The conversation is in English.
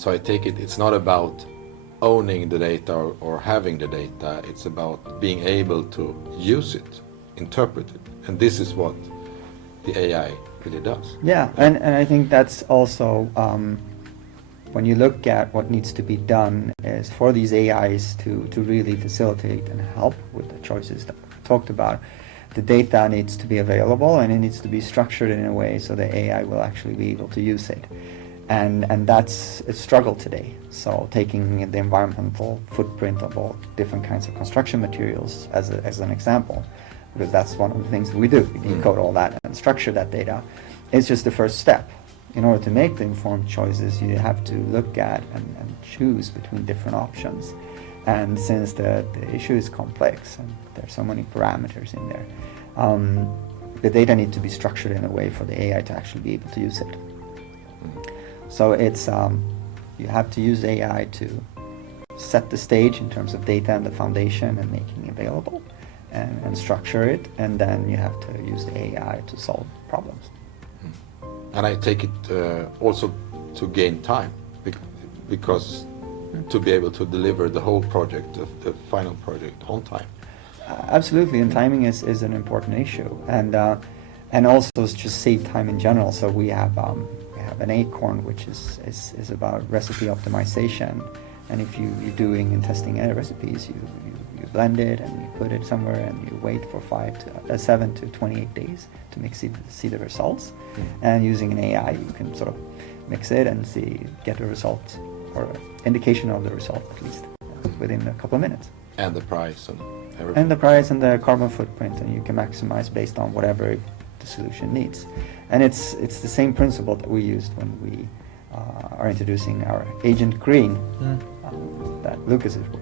So I take it's not about owning the data or having the data, it's about being able to use it, interpret it. And this is what the AI really does. Yeah, and I think that's also, when you look at what needs to be done, is for these AIs to really facilitate and help with the choices that we talked about, the data needs to be available and it needs to be structured in a way so the AI will actually be able to use it. And that's a struggle today. So taking the environmental footprint of all different kinds of construction materials as an example, because that's one of the things we do. We decode all that and structure that data. It's just the first step. In order to make the informed choices, you have to look at and choose between different options. And since the issue is complex and there's so many parameters in there, the data need to be structured in a way for the AI to actually be able to use it. So it's you have to use AI to set the stage in terms of data and the foundation and making it available and structure it, and then you have to use the AI to solve problems. And I take it also to gain time, because to be able to deliver the whole project, the final project on time. Absolutely, and timing is an important issue, and also it's just save time in general. So we have an Acorn, which is about recipe optimization, and if you're doing and testing recipes, you blend it and you put it somewhere and you wait for 7 to 28 days to see the results. And using an AI, you can sort of mix it and get a result or indication of the result at least within a couple of minutes. And the price and everything. And the price and the carbon footprint, and you can maximize based on whatever the solution needs. And it's the same principle that we used when we are introducing our Agent Green that Lucas is working